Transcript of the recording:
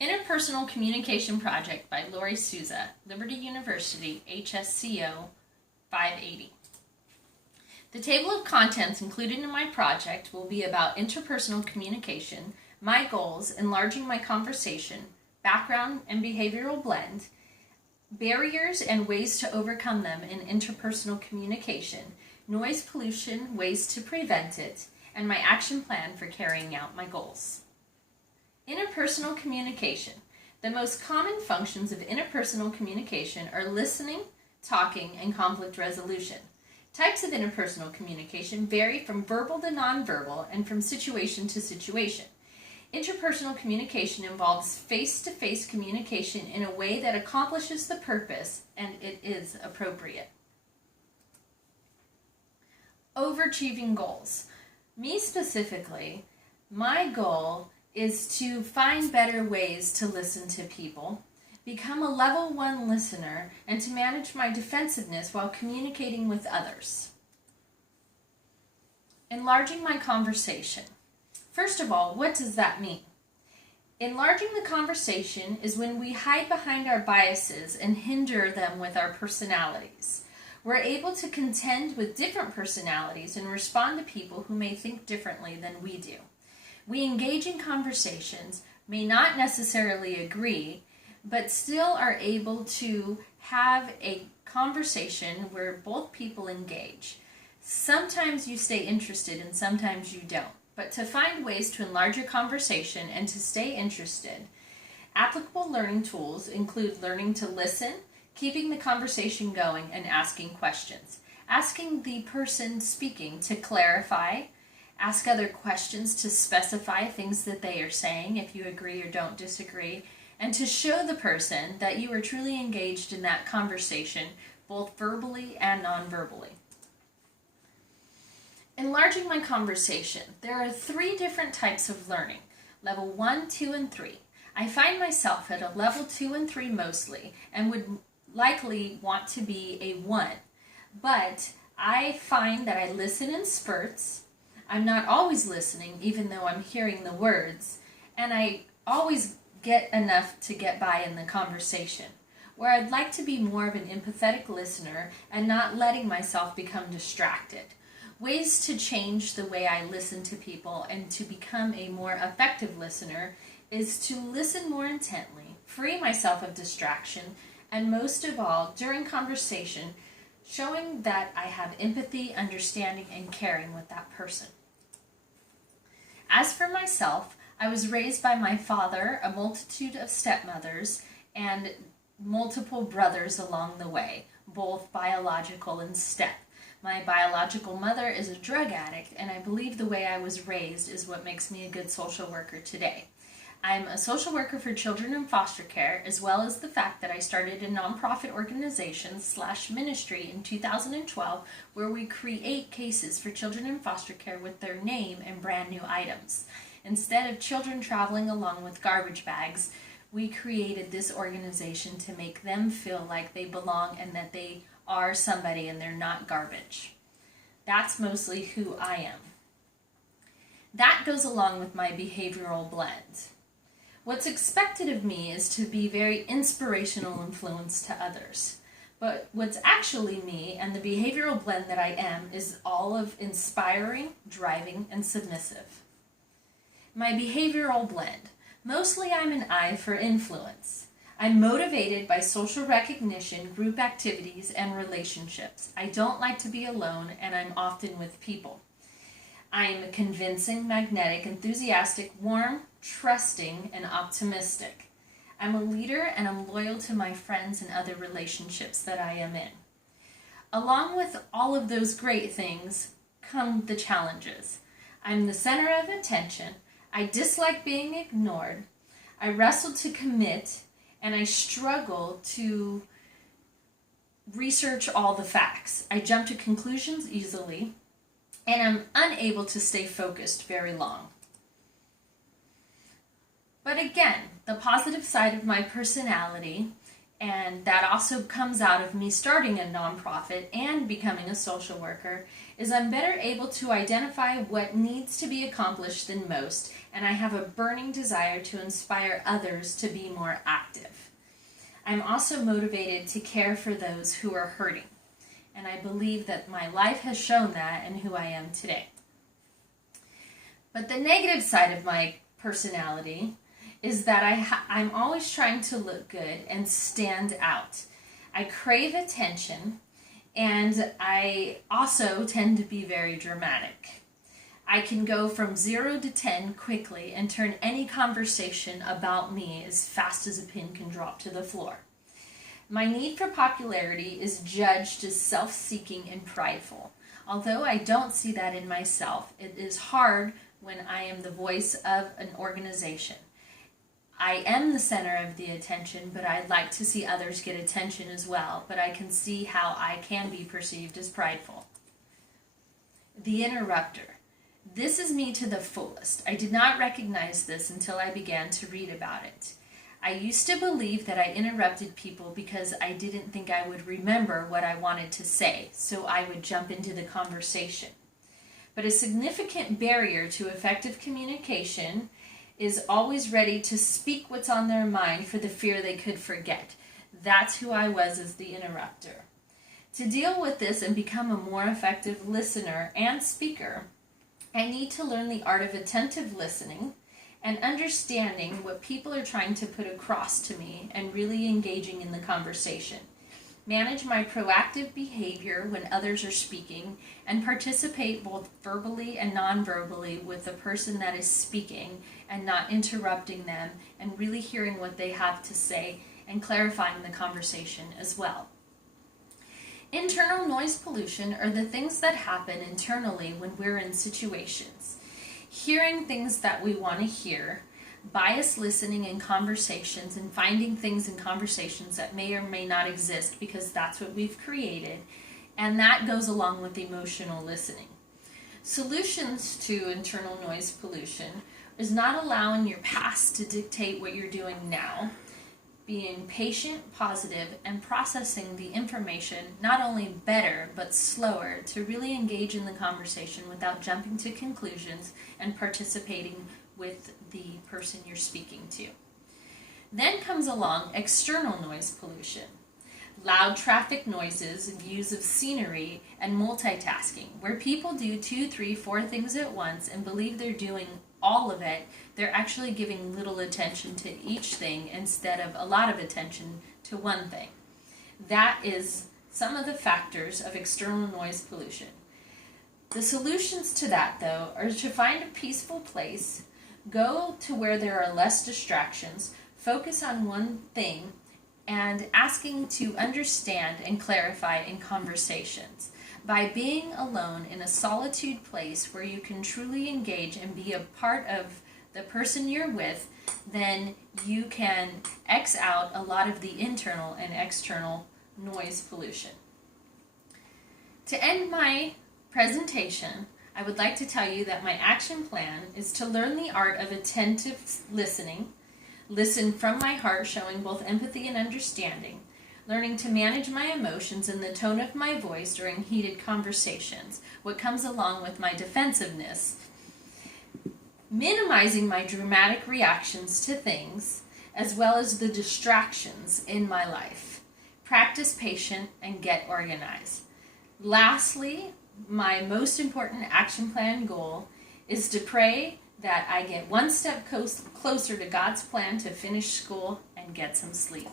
Interpersonal Communication Project by Lori Souza, Liberty University, HSCO 580. The table of contents included in my project will be about interpersonal communication, my goals, enlarging my conversation, background and behavioral blend, barriers and ways to overcome them in interpersonal communication, noise pollution, ways to prevent it, and my action plan for carrying out my goals. Interpersonal communication. The most common functions of interpersonal communication are listening, talking, and conflict resolution. Types of interpersonal communication vary from verbal to nonverbal and from situation to situation. Interpersonal communication involves face-to-face communication in a way that accomplishes the purpose and it is appropriate. Overachieving goals. Me specifically, my goal is to find better ways to listen to people, become a level 1 listener, and to manage my defensiveness while communicating with others. Enlarging my conversation. First of all, what does that mean? Enlarging the conversation is when we hide behind our biases and hinder them with our personalities. We're able to contend with different personalities and respond to people who may think differently than we do. We engage in conversations, may not necessarily agree, but still are able to have a conversation where both people engage. Sometimes you stay interested and sometimes you don't. But to find ways to enlarge your conversation and to stay interested, applicable learning tools include learning to listen, keeping the conversation going, and asking questions. Asking the person speaking to clarify, ask other questions to specify things that they are saying if you agree or don't disagree, and to show the person that you are truly engaged in that conversation, both verbally and non-verbally. Enlarging my conversation. There are 3 different types of learning, level 1, 2, and 3. I find myself at a level 2 and 3 mostly, and would likely want to be a 1. But I find that I listen in spurts. I'm not always listening, even though I'm hearing the words, and I always get enough to get by in the conversation, where I'd like to be more of an empathetic listener and not letting myself become distracted. Ways to change the way I listen to people and to become a more effective listener is to listen more intently, free myself of distraction, and most of all, during conversation, showing that I have empathy, understanding, and caring with that person. As for myself, I was raised by my father, a multitude of stepmothers, and multiple brothers along the way, both biological and step. My biological mother is a drug addict, and I believe the way I was raised is what makes me a good social worker today. I'm a social worker for children in foster care, as well as the fact that I started a nonprofit organization / ministry in 2012 where we create cases for children in foster care with their name and brand new items. Instead of children traveling along with garbage bags, we created this organization to make them feel like they belong and that they are somebody and they're not garbage. That's mostly who I am. That goes along with my behavioral blend. What's expected of me is to be very inspirational influence to others. But what's actually me and the behavioral blend that I am is all of inspiring, driving, and submissive. My behavioral blend. Mostly I'm an I for influence. I'm motivated by social recognition, group activities, and relationships. I don't like to be alone, and I'm often with people. I am convincing, magnetic, enthusiastic, warm, trusting, and optimistic. I'm a leader, and I'm loyal to my friends and other relationships that I am in. Along with all of those great things come the challenges. I'm the center of attention. I dislike being ignored. I wrestle to commit, and I struggle to research all the facts. I jump to conclusions easily, and I'm unable to stay focused very long. But again, the positive side of my personality and that also comes out of me starting a nonprofit and becoming a social worker, is I'm better able to identify what needs to be accomplished than most, and I have a burning desire to inspire others to be more active. I'm also motivated to care for those who are hurting, and I believe that my life has shown that in who I am today. But the negative side of my personality is that I'm always trying to look good and stand out. I crave attention, and I also tend to be very dramatic. I can go from 0 to 10 quickly and turn any conversation about me as fast as a pin can drop to the floor. My need for popularity is judged as self-seeking and prideful. Although I don't see that in myself, it is hard when I am the voice of an organization. I am the center of the attention, but I'd like to see others get attention as well, but I can see how I can be perceived as prideful. The interrupter. This is me to the fullest. I did not recognize this until I began to read about it. I used to believe that I interrupted people because I didn't think I would remember what I wanted to say, so I would jump into the conversation. But a significant barrier to effective communication is always ready to speak what's on their mind for the fear they could forget. That's who I was as the interrupter. To deal with this and become a more effective listener and speaker, I need to learn the art of attentive listening and understanding what people are trying to put across to me and really engaging in the conversation. Manage my proactive behavior when others are speaking, and participate both verbally and non-verbally with the person that is speaking and not interrupting them, and really hearing what they have to say and clarifying the conversation as well. Internal noise pollution are the things that happen internally when we're in situations. Hearing things that we want to hear, biased listening in conversations, and finding things in conversations that may or may not exist because that's what we've created, and that goes along with emotional listening. Solutions to internal noise pollution is not allowing your past to dictate what you're doing now, being patient, positive, and processing the information not only better but slower to really engage in the conversation without jumping to conclusions and participating with the person you're speaking to. Then comes along external noise pollution. Loud traffic noises, views of scenery, and multitasking, where people do 2, 3, 4 things at once and believe they're doing all of it. They're actually giving little attention to each thing instead of a lot of attention to one thing. That is some of the factors of external noise pollution. The solutions to that, though, are to find a peaceful place, go to where there are less distractions, focus on one thing, and asking to understand and clarify in conversations. By being alone in a solitude place where you can truly engage and be a part of the person you're with, then you can X out a lot of the internal and external noise pollution. To end my presentation, I would like to tell you that my action plan is to learn the art of attentive listening, listen from my heart, showing both empathy and understanding, learning to manage my emotions and the tone of my voice during heated conversations, what comes along with my defensiveness, minimizing my dramatic reactions to things, as well as the distractions in my life. Practice patient and get organized. Lastly, my most important action plan goal is to pray that I get one step closer to God's plan to finish school and get some sleep.